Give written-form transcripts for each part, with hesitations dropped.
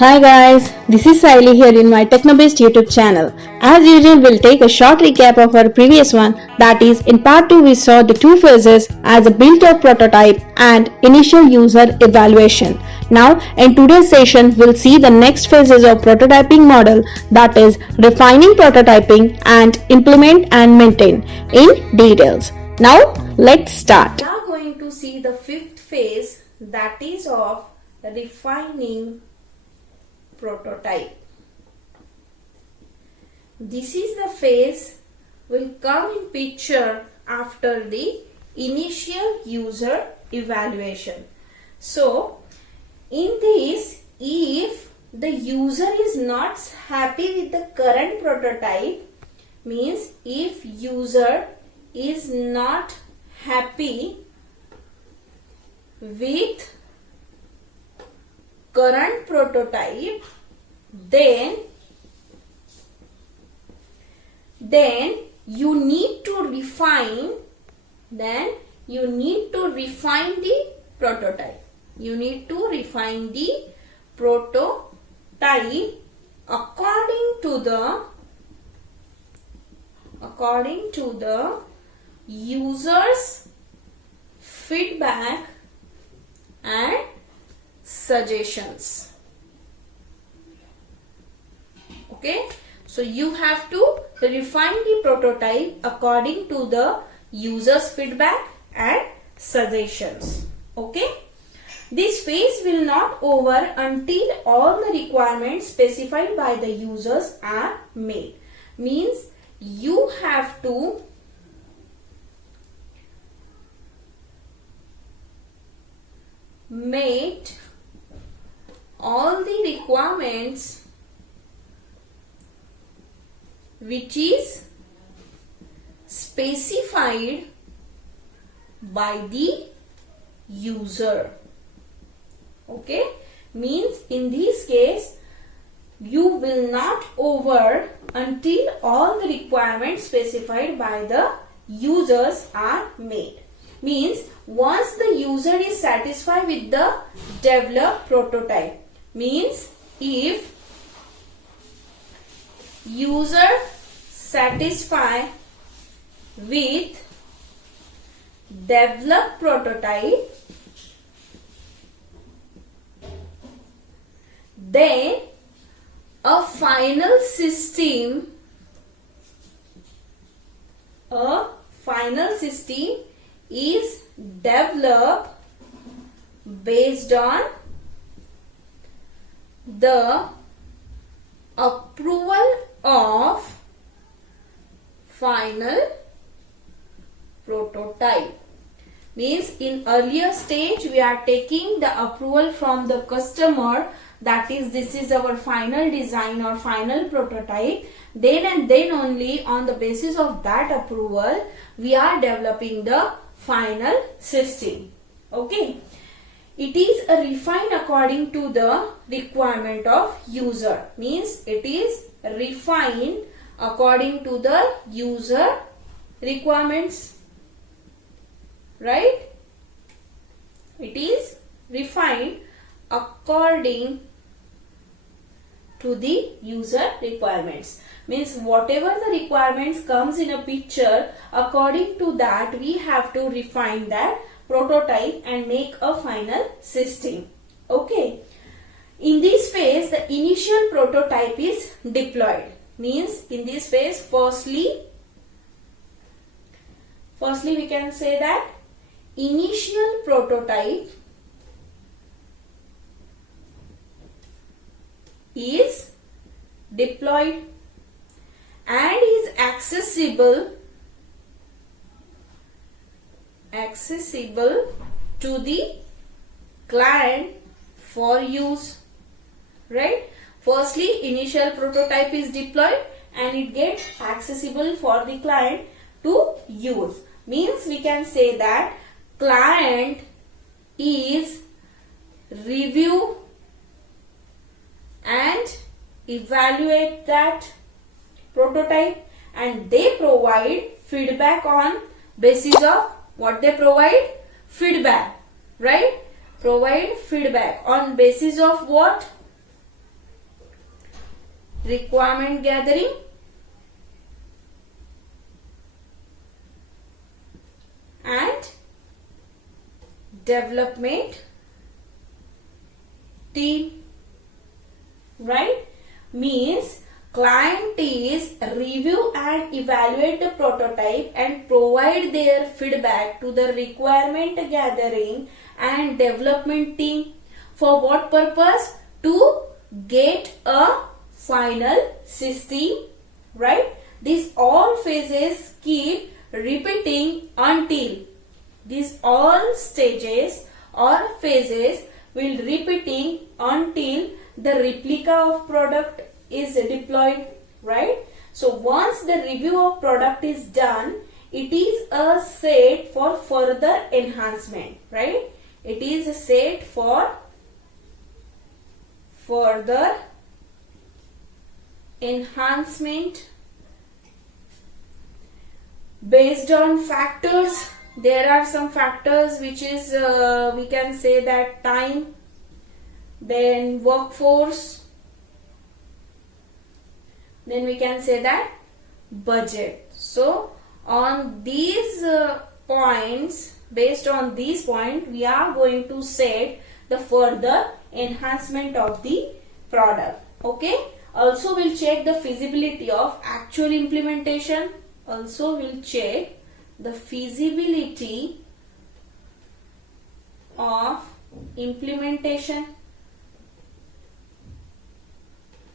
Hi guys, this is Saili here in my Technobeast YouTube channel. As usual, we'll take a short recap of our previous one. That is, in part 2 we saw the two phases as a built-out prototype and initial user evaluation. Now, in today's session, we'll see the next phases of prototyping model, that is, refining prototyping and implement and maintain in details. Now, let's start. We are going to see the fifth phase, that is of refining prototype. This is the phase will come in picture after the initial user evaluation. So, in this, if the user is not happy with the current prototype, means if user is not happy with current prototype, then you need to refine the prototype. You need to refine the prototype according to the user's feedback and suggestions. Okay, so you have to refine the prototype according to the user's feedback and suggestions. Okay, this phase will not over until all the requirements specified by the users are made. Means you have to make all the requirements which is specified by the user. Okay, means in this case you will not over until all the requirements specified by the users are made. Means once the user is satisfied with the developed prototype, means if user satisfied with developed prototype, then a final system is developed based on the approval of final prototype. Means in earlier stage we are taking the approval from the customer, that is, this is our final design or final prototype. Then and then only on the basis of that approval we are developing the final system. Okay, it is a refined according to the requirement of user. Means it is refined according to the user requirements, right? It is refined according to the user requirements. Means whatever the requirements comes in a picture, according to that we have to refine that prototype and make a final system. Okay, in this phase the initial prototype is deployed. Means in this phase firstly we can say that initial prototype is deployed and is accessible to the client for use, right? Firstly, initial prototype is deployed and it gets accessible for the client to use. Means we can say that client is review and evaluate that prototype and they provide feedback on basis of what they provide? Feedback, right? Provide feedback on basis of what? requirement gathering, and development team, right? Means client is review and evaluate the prototype and provide their feedback to the requirement gathering and development team. For what purpose? To get a final system, right? These all phases keep repeating until these all stages or phases will repeating until the replica of product is deployed, right? So once the review of product is done, it is a set for further enhancement, right? It is a set for further enhancement based on factors. There are some factors which is we can say that time, then workforce, then we can say that budget. So on these points, based on these points, we are going to set the further enhancement of the product. Okay. Also we'll check the feasibility of actual implementation. Also we'll check the feasibility of implementation,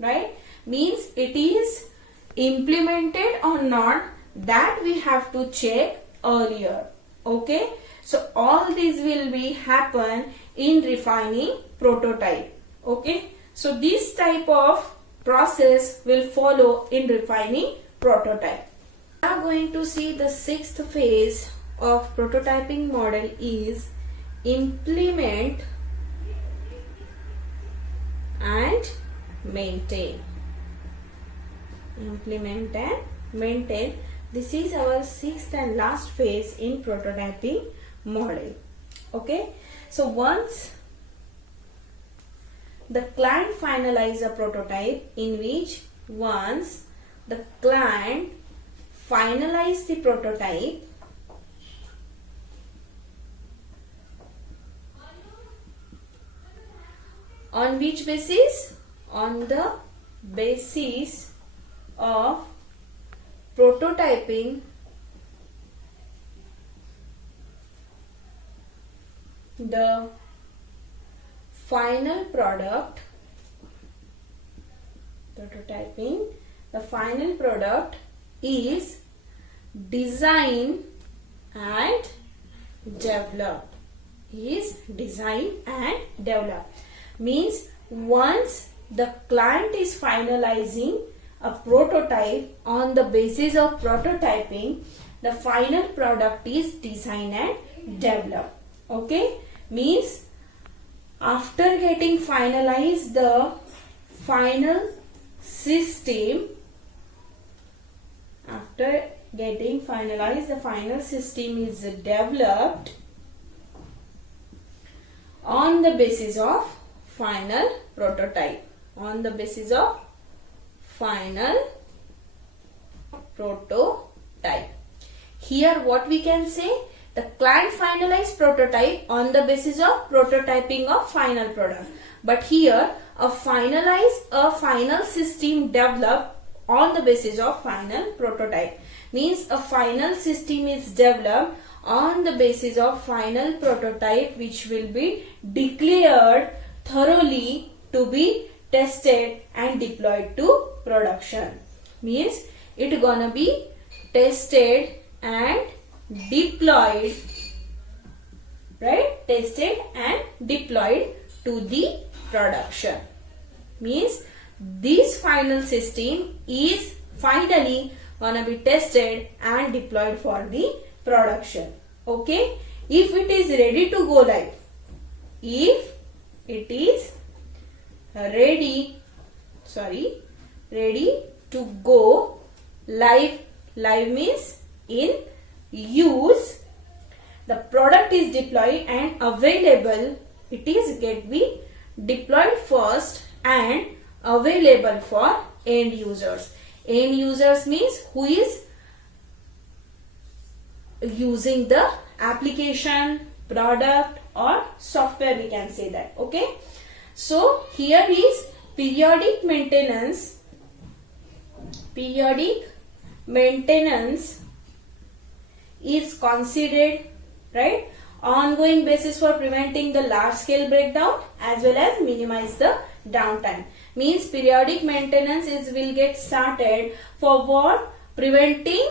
right? Means it is implemented or not, that we have to check earlier. Okay, so all these will be happen in refining prototype. Okay, so this type of process will follow in refining prototype. We are going to see the sixth phase of prototyping model is implement and maintain. Implement and maintain. This is our sixth and last phase in prototyping model. Okay, so once the client finalize a prototype, in which once the client finalize the prototype, on which basis? On the basis of prototyping the final product, prototyping the final product is design and develop. Is design and develop. Means once the client is finalizing a prototype, on the basis of prototyping the final product is design and develop. Okay, means after getting finalized the final system, after getting finalized the final system is developed on the basis of final prototype, on the basis of final prototype. Here what we can say, the client finalized prototype on the basis of prototyping of final product, but here a final system developed on the basis of final prototype. Means a final system is developed on the basis of final prototype, which will be declared thoroughly to be tested and deployed to production. Means it gonna be tested and deployed, right? Tested and deployed to the production. Means this final system is finally gonna be tested and deployed for the production. Okay, if it is ready to go live, if it is ready to go live, live means in use, the product is deployed and available, it is get be deployed first and available for end users. End users means who is using the application, product or software, we can say that. Okay, so here is periodic maintenance. Periodic maintenance is considered, right, ongoing basis for preventing the large scale breakdown as well as minimize the downtime. Means periodic maintenance is will get started for what? Preventing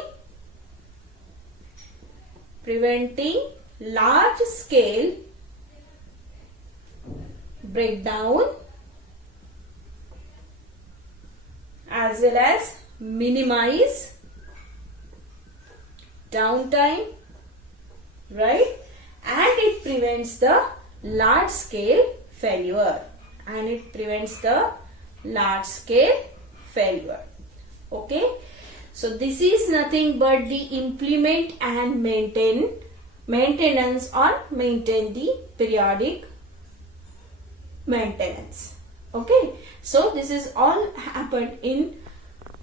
large scale breakdown as well as minimize downtime, right, and it prevents the large scale failure, okay. So this is nothing but the implement and maintenance or maintain the periodic maintenance. Okay, so this is all happened in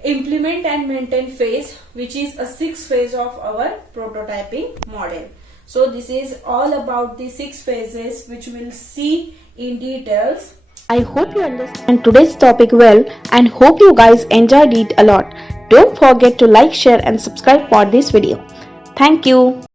implement and maintain phase, which is a 6 phase of our prototyping model. So this is all about the 6 phases which we'll see in details. I hope you understand today's topic well and hope you guys enjoyed it a lot. Don't forget to like, share and subscribe for this video. Thank you.